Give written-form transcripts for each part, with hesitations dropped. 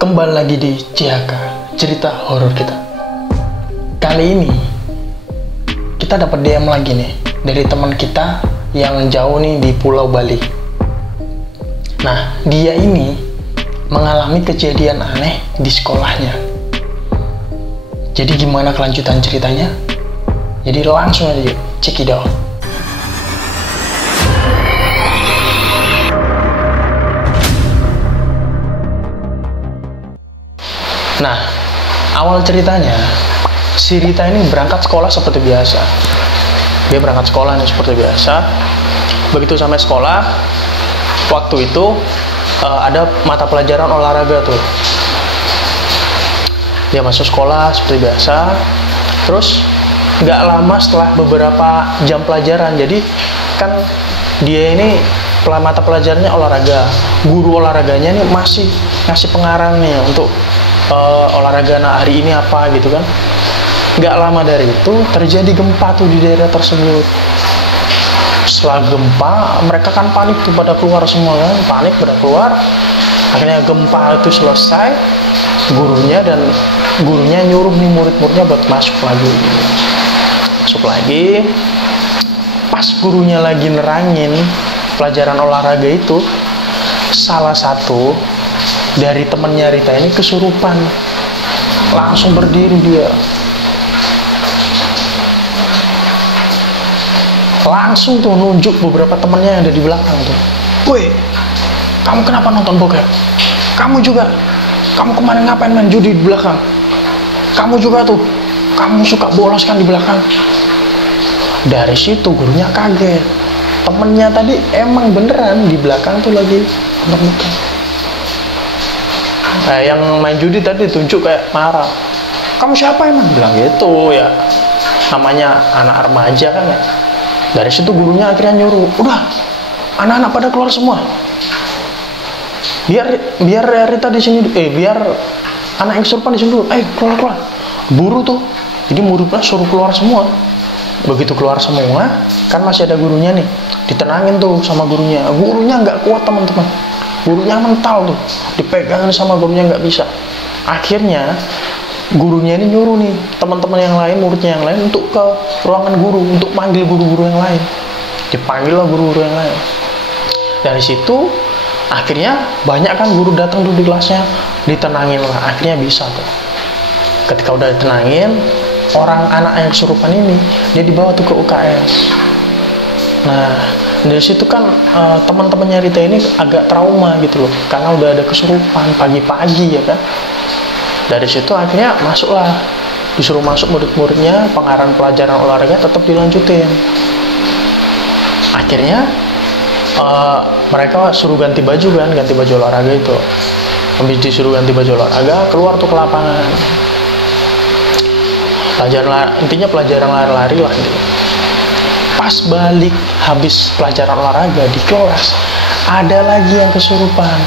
Kembali lagi di CHK, cerita horor kita. Kali ini kita dapat DM lagi nih dari teman kita yang jauh nih di Pulau Bali. Nah, dia ini mengalami kejadian aneh di sekolahnya. Jadi gimana kelanjutan ceritanya? Jadi langsung aja check it out. Nah, awal ceritanya, si Rita ini berangkat sekolah seperti biasa. Dia berangkat sekolah nih seperti biasa. Begitu sampai sekolah, waktu itu ada mata pelajaran olahraga tuh. Dia masuk sekolah seperti biasa. Terus nggak lama setelah beberapa jam pelajaran, jadi kan dia ini mata pelajarannya olahraga. Guru olahraganya nih masih ngasih pengarang nih untuk olahraga hari ini apa gitu kan. Nggak lama dari itu terjadi gempa tuh di daerah tersebut. Setelah gempa, mereka kan panik tuh, pada keluar semua kan, panik pada keluar. Akhirnya gempa itu selesai, gurunya nyuruh nih murid-muridnya buat masuk lagi. Pas gurunya lagi nerangin pelajaran olahraga itu, salah satu dari temennya Rita ini kesurupan, langsung berdiri dia, langsung tuh nunjuk beberapa temennya yang ada di belakang tuh. Woi, kamu kenapa nonton bokep? Kamu juga? Kamu kemarin ngapain main judi di belakang? Kamu juga tuh, kamu suka bolos kan di belakang? Dari situ gurunya kaget, temennya tadi emang beneran di belakang tuh lagi nonton. Nah, yang main judi tadi tunjuk kayak marah. Kamu siapa emang? Bilang gitu ya. Namanya anak remaja kan ya. Dari situ gurunya akhirnya nyuruh, udah, anak-anak pada keluar semua. Biar Rita di sini, biar anak yang kesurupan di sini dulu. Keluar. Buru tuh. Jadi muridnya suruh keluar semua. Begitu keluar semua, kan masih ada gurunya nih. Ditenangin tuh sama gurunya. Gurunya nggak kuat teman-teman. Gurunya mental tuh, dipegangin sama gurunya nggak bisa. Akhirnya gurunya ini nyuruh nih teman-teman yang lain, muridnya yang lain untuk ke ruangan guru, untuk manggil guru-guru yang lain. Dipanggil lah guru-guru yang lain. Dari situ akhirnya banyak kan guru datang duduk di kelasnya, ditenangin lah. Akhirnya bisa tuh. Ketika udah ditenangin, orang anak yang kesurupan ini dia dibawa tuh ke UKS. Nah, dari situ kan teman-temannya Rita ini agak trauma gitu loh, karena udah ada kesurupan pagi-pagi ya kan. Dari situ akhirnya disuruh masuk murid-muridnya, pengarang pelajaran olahraga tetap dilanjutin. Akhirnya mereka suruh ganti baju kan, ganti baju olahraga itu. Habis disuruh ganti baju olahraga, keluar tuh ke lapangan. Intinya pelajaran lari-lari lah gitu. Pas balik habis pelajaran olahraga di kelas, ada lagi yang kesurupan.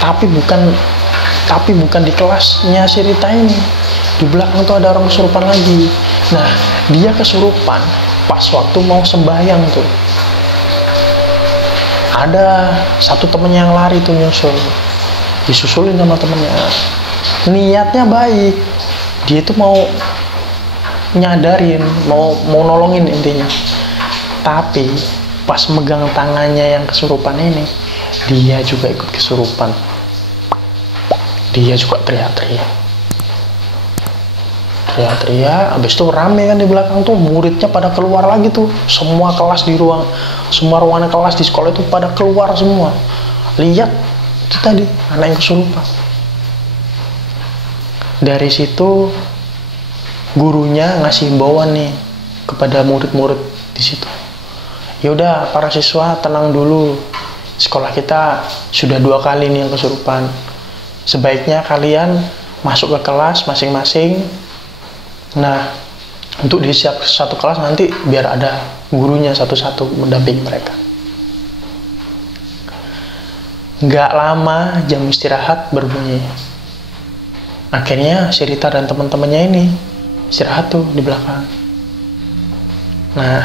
Tapi bukan di kelasnya si Rita ini. Di belakang tuh ada orang kesurupan lagi. Nah, dia kesurupan pas waktu mau sembahyang tuh. Ada satu temennya yang lari tuh nyusul. Disusulin sama temennya. Niatnya baik. Dia itu mau nyadarin, mau nolongin intinya. Tapi pas megang tangannya yang kesurupan ini, dia juga ikut kesurupan. Dia juga teriak-teriak. Habis itu rame kan di belakang tuh, muridnya pada keluar lagi tuh. Semua ruangan kelas di sekolah itu pada keluar semua. Lihat itu tadi anak yang kesurupan. Dari situ gurunya ngasih himbauan nih kepada murid-murid di situ. Yaudah, para siswa tenang dulu. Sekolah kita sudah 2 kali nih yang kesurupan. Sebaiknya kalian masuk ke kelas masing-masing. Nah, untuk di satu kelas nanti biar ada gurunya satu-satu mendampingi mereka. Nggak lama jam istirahat berbunyi. Akhirnya si Rita dan teman-temannya ini istirahat tuh di belakang. Nah,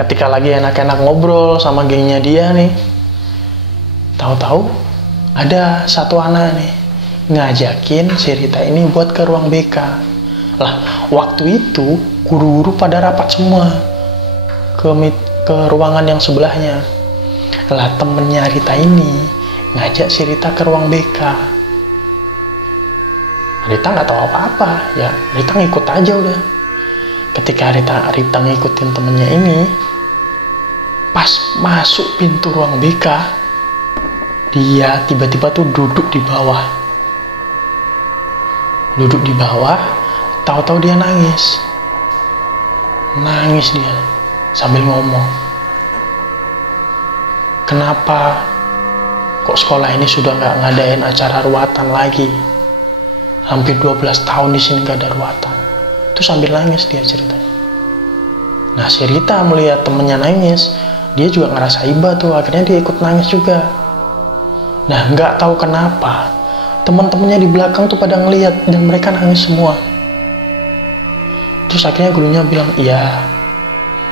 ketika lagi enak-enak ngobrol sama gengnya dia nih, tahu-tahu ada satu anak nih ngajakin si Rita ini buat ke ruang BK. Lah, waktu itu guru-guru pada rapat semua ke ruangan yang sebelahnya. Lah, temennya Rita ini ngajak si Rita ke ruang BK. Rita nggak tahu apa-apa, ya Rita ngikut aja udah. Ketika Rita ngikutin temennya ini, pas masuk pintu ruang BK, dia tiba-tiba tuh duduk di bawah. Duduk di bawah, tahu-tahu dia nangis. Nangis dia sambil ngomong, kenapa kok sekolah ini sudah nggak ngadain acara ruatan lagi? Hampir 12 tahun di sini nggak ada ruatan. Itu sambil nangis dia ceritanya. Nah, si Rita melihat temennya nangis, dia juga ngerasa iba tuh, akhirnya dia ikut nangis juga. Nah, nggak tahu kenapa teman-temannya di belakang tuh pada ngelihat dan mereka nangis semua. Terus akhirnya gurunya bilang, iya,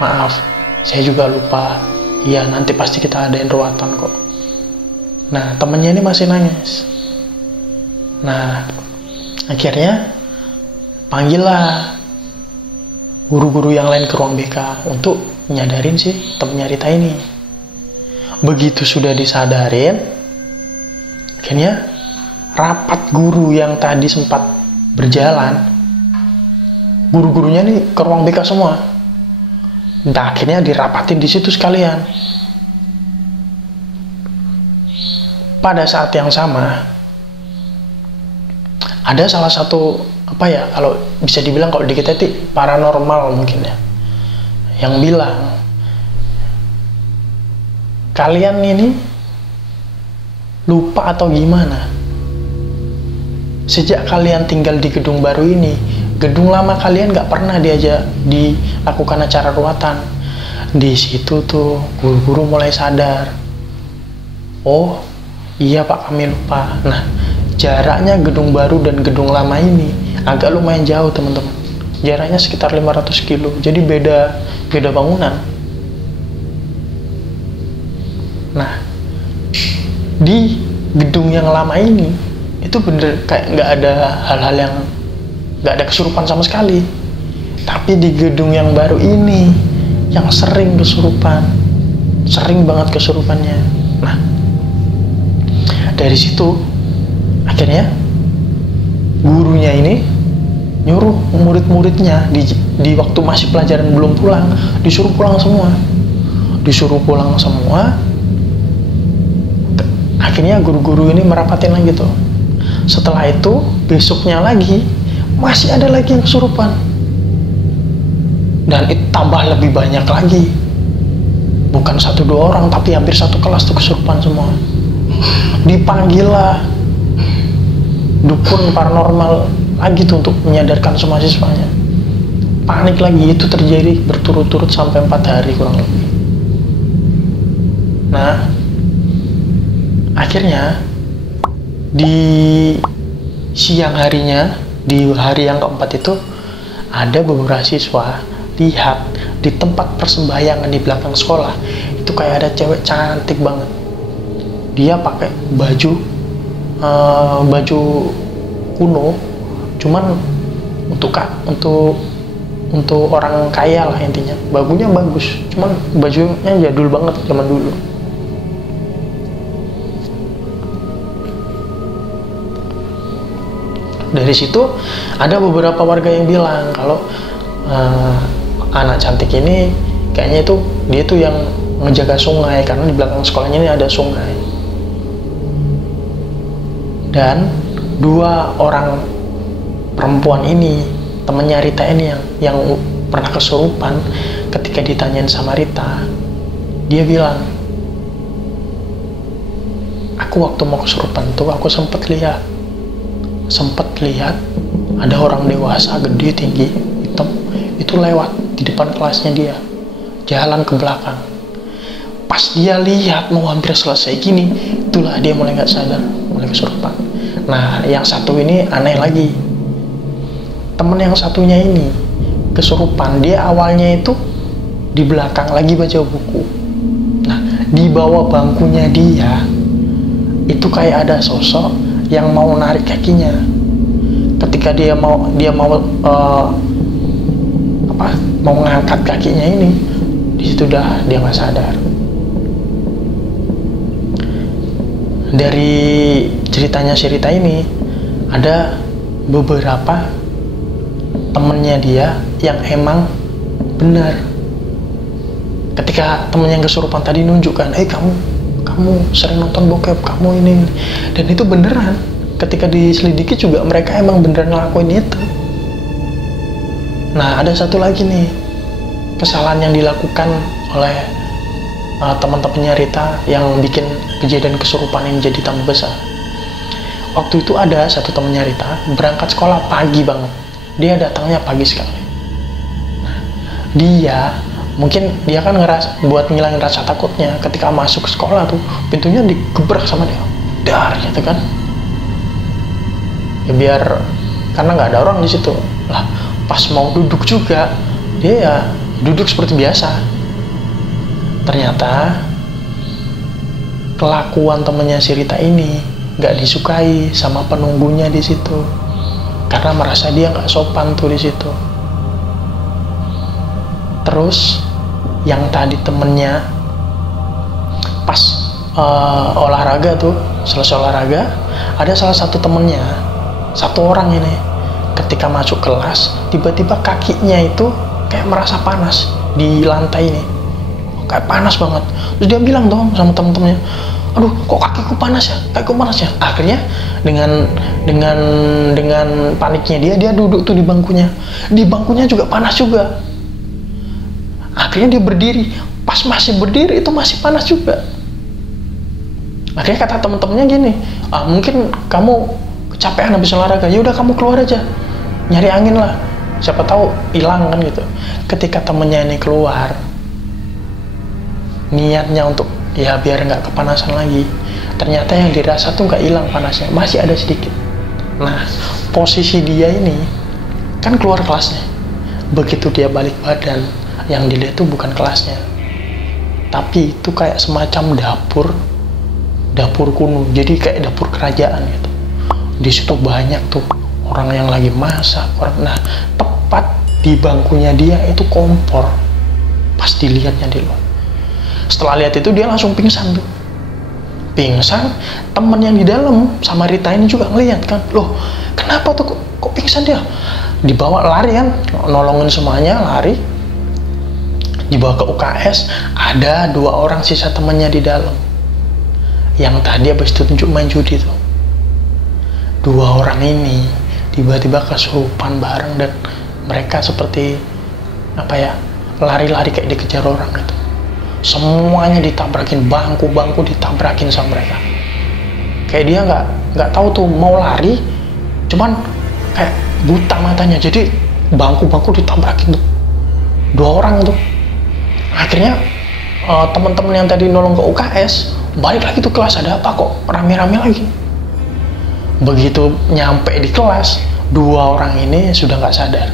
maaf, saya juga lupa. Iya, nanti pasti kita adain ruatan kok. Nah, temennya ini masih nangis. Nah, akhirnya panggillah guru-guru yang lain ke ruang BK untuk nyadarin si temennya Rita ini. Begitu sudah disadarin, akhirnya rapat guru yang tadi sempat berjalan, guru-gurunya nih ke ruang BK semua. Nah, akhirnya dirapatin di situ sekalian. Pada saat yang sama, ada salah satu kalau bisa dibilang kalau di kita itu paranormal mungkin ya, yang bilang, kalian ini lupa atau gimana? Sejak kalian tinggal di gedung baru ini, gedung lama kalian nggak pernah dilakukan acara ruatan. Di situ tuh guru-guru mulai sadar. Oh, iya Pak, kami lupa. Nah, jaraknya gedung baru dan gedung lama ini agak lumayan jauh teman-teman. Jaraknya sekitar 500 kilo. Jadi beda bangunan. Nah, di gedung yang lama ini itu bener kayak nggak ada hal-hal yang nggak ada kesurupan sama sekali. Tapi di gedung yang baru ini yang sering kesurupan, sering banget kesurupannya. Nah, dari situ akhirnya gurunya ini nyuruh murid-muridnya di waktu masih pelajaran belum pulang, disuruh pulang semua. Akhirnya guru-guru ini merapatin lagi tuh. Setelah itu besoknya lagi masih ada lagi yang kesurupan, dan itu tambah lebih banyak lagi. Bukan 1-2 orang, tapi hampir satu kelas tuh kesurupan semua. Dipanggil lah dukun paranormal lagi tuh untuk menyadarkan semua siswanya. Panik lagi. Itu terjadi berturut-turut sampai 4 hari kurang lebih. Nah, akhirnya di siang harinya, di hari yang keempat itu, ada beberapa siswa lihat di tempat persembahyangan di belakang sekolah itu kayak ada cewek cantik banget. Dia pakai baju kuno, cuman untuk orang kaya lah intinya. Bajunya bagus, cuman bajunya jadul banget zaman dulu. Dari situ ada beberapa warga yang bilang kalau anak cantik ini kayaknya dia tuh yang ngejaga sungai, karena di belakang sekolahnya ini ada sungai. Dan 2 orang perempuan ini, temennya Rita ini yang pernah kesurupan, ketika ditanyain sama Rita, dia bilang, aku waktu mau kesurupan tuh aku sempet lihat ada orang dewasa gede tinggi hitam itu lewat di depan kelasnya dia, jalan ke belakang. Pas dia lihat mau hampir selesai gini, itulah dia mulai nggak sadar, mulai kesurupan. Nah, yang satu ini aneh lagi. Temen yang satunya ini kesurupan, dia awalnya itu di belakang lagi baca buku. Nah, di bawah bangkunya dia itu kayak ada sosok yang mau narik kakinya. Ketika dia mau mau ngangkat kakinya ini, di situ dah dia nggak sadar. Dari ceritanya si Rita ini, ada beberapa temennya dia yang emang benar. Ketika temen yang kesurupan tadi nunjukkan, kamu sering nonton bokep, kamu ini. Dan itu beneran. Ketika diselidiki juga mereka emang beneran ngelakuin itu. Nah, ada satu lagi nih kesalahan yang dilakukan oleh teman-temannya Rita yang bikin kejadian kesurupan ini jadi tambah besar. Waktu itu ada satu temannya Rita berangkat sekolah pagi banget. Dia datangnya pagi sekali. Nah, dia kan ngerasa buat ngilangin rasa takutnya ketika masuk ke sekolah tuh pintunya digebrak sama dia, dar gitu kan. Ya biar karena nggak ada orang di situ. Lah, pas mau duduk juga dia ya duduk seperti biasa. Ternyata kelakuan temennya si Rita ini nggak disukai sama penunggunya di situ, karena merasa dia nggak sopan tuh di situ. Terus yang tadi temennya pas olahraga tuh, selesai olahraga, ada salah satu temennya, satu orang ini, ketika masuk kelas tiba-tiba kakinya itu kayak merasa panas di lantai ini, kayak panas banget. Terus dia bilang dong sama temen-temennya, aduh kok kakiku panas ya. Akhirnya dengan paniknya dia duduk tuh di bangkunya juga panas juga. Akhirnya dia berdiri, pas masih berdiri itu masih panas juga. Akhirnya kata temen-temennya gini, mungkin kamu kecapean habis olahraga, ya udah kamu keluar aja nyari angin lah, siapa tahu hilang kan gitu. Ketika temennya ini keluar, niatnya untuk ya biar nggak kepanasan lagi, ternyata yang dirasa tuh nggak hilang panasnya, masih ada sedikit. Nah, posisi dia ini kan keluar kelasnya, begitu dia balik badan, yang dilihat tuh bukan kelasnya, tapi itu kayak semacam dapur kuno, jadi kayak dapur kerajaan gitu. Di situ banyak tuh orang yang lagi masak. Nah, tepat di bangkunya dia itu kompor. Pas dilihatnya di luar, setelah lihat itu dia langsung pingsan tuh. Pingsan, temen yang di dalam sama Rita ini juga ngeliat kan, loh kenapa tuh kok pingsan dia? Dibawa lari kan, nolongin semuanya, lari dibawa ke UKS. Ada 2 orang sisa temennya di dalam yang tadi habis itu tunjuk main judi tuh. 2 orang ini tiba-tiba kesurupan bareng, dan mereka seperti lari-lari kayak dikejar orang gitu. Semuanya ditabrakin, bangku ditabrakin sama mereka. Kayak dia nggak tahu tuh mau lari, cuman kayak buta matanya, jadi bangku ditabrakin tuh 2 orang tuh. Akhirnya teman-teman yang tadi nolong ke UKS balik lagi tuh kelas, ada apa kok rame-rame lagi. Begitu nyampe di kelas, 2 orang ini sudah nggak sadar.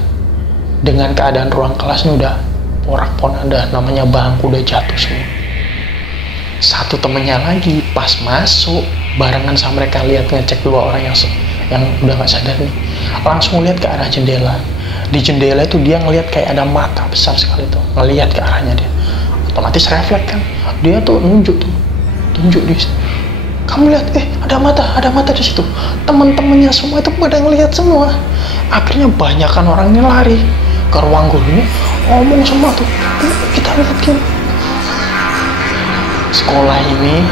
Dengan keadaan ruang kelasnya udah porak-poranda, namanya bangku udah jatuh semua. Satu temennya lagi pas masuk barengan sama mereka, lihat ngecek 2 orang yang udah nggak sadar nih, langsung lihat ke arah jendela. Di jendela itu dia ngelihat kayak ada mata besar sekali tuh, ngelihat ke arahnya dia. Otomatis refleks kan, dia tuh tunjuk di situ. Kamu lihat, ada mata di situ. Teman-temannya semua itu pada ngelihat semua. Akhirnya banyakan orang ini lari ke ruang gurunya, ngomong semua tuh, kita lihat gini. Sekolah ini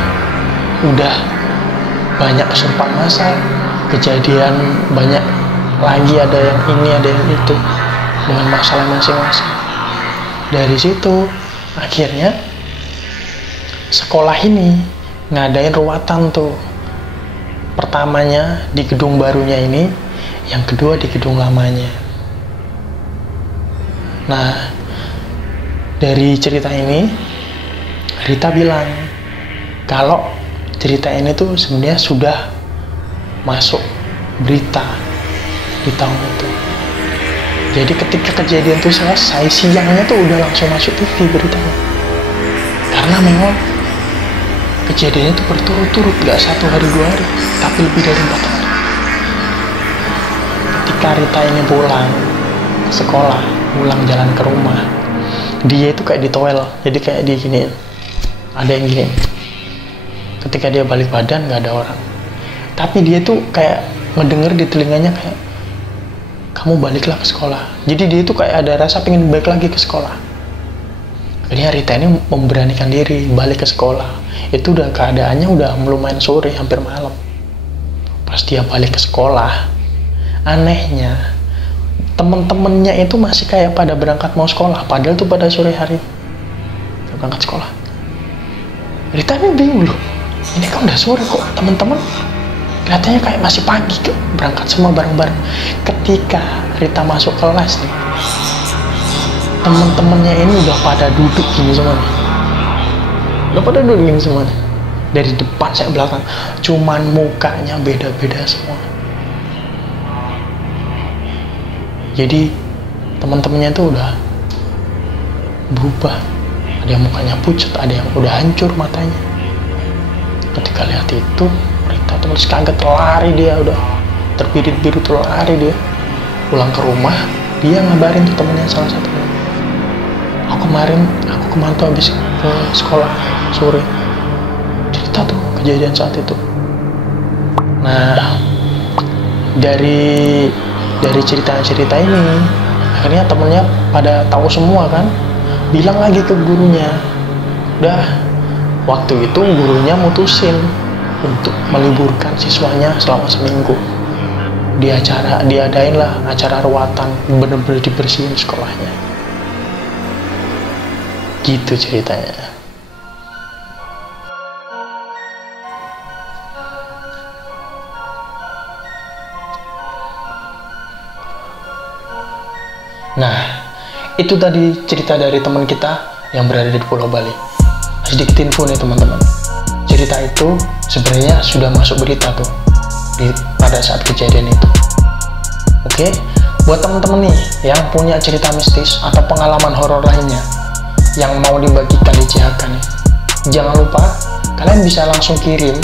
udah banyak kesurupan massal, kejadian banyak lagi, ada yang ini ada yang itu, dengan masalah masing-masing. Dari situ akhirnya sekolah ini ngadain ruatan tuh. Pertamanya di gedung barunya ini, yang kedua di gedung lamanya. Nah, dari cerita ini Rita bilang kalau cerita ini tuh sebenarnya sudah masuk berita di tahun itu. Jadi ketika kejadian itu selesai, siangnya tuh udah langsung masuk TV beritanya. Karena memang kejadiannya itu berturut-turut, gak 1 hari 2 hari, tapi lebih dari 4 hari. Ketika Rita ini pulang ke sekolah, pulang jalan ke rumah, dia itu kayak ditowel, jadi kayak di gini, ada yang gini. Ketika dia balik badan gak ada orang, tapi dia tuh kayak ngedenger di telinganya kayak, kamu baliklah ke sekolah. Jadi dia tuh kayak ada rasa pengen balik lagi ke sekolah. Akhirnya Rita ini memberanikan diri balik ke sekolah. Itu udah keadaannya udah lumayan sore, hampir malam. Pas dia balik ke sekolah, anehnya temen-temennya itu masih kayak pada berangkat mau sekolah, padahal tuh pada sore hari berangkat sekolah. Rita ini bingung loh, ini kan udah sore kok temen-temen kelihatannya kayak masih pagi kok, berangkat semua bareng-bareng. Ketika Rita masuk kelas nih, temen-temennya ini udah pada duduk gini semua nih. Udah pada duduk gini semua nih. Dari depan sampai belakang, cuman mukanya beda-beda semua. Jadi teman-temannya tuh udah berubah. Ada yang mukanya pucat, ada yang udah hancur matanya. Ketika lihat itu, Rita terus kaget, lari dia, udah terbirit-birit lari dia. Pulang ke rumah, dia ngabarin tuh temennya salah satunya. Aku kemantau habis ke sekolah sore. Cerita tuh kejadian saat itu. Nah, dari cerita-cerita ini, akhirnya temennya pada tahu semua kan, bilang lagi ke gurunya. Udah, waktu itu gurunya mutusin untuk meliburkan siswanya selama seminggu. Diadain lah acara ruatan, bener-bener dibersihin sekolahnya. Gitu ceritanya. Nah, itu tadi cerita dari teman kita yang berada di Pulau Bali. Sedikit info nih teman-teman. Cerita itu sebenarnya sudah masuk berita tuh pada saat kejadian itu. Oke, buat teman-teman nih yang punya cerita mistis atau pengalaman horor lainnya yang mau dibagikan di CHK nih, jangan lupa kalian bisa langsung kirim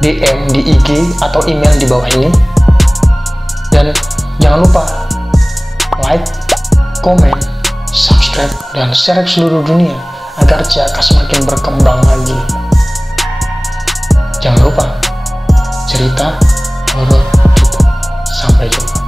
DM di IG atau email di bawah ini. Dan jangan lupa like, komen, subscribe, dan share ke seluruh dunia agar CHK semakin berkembang lagi. Jangan lupa cerita horor kita. Sampai jumpa.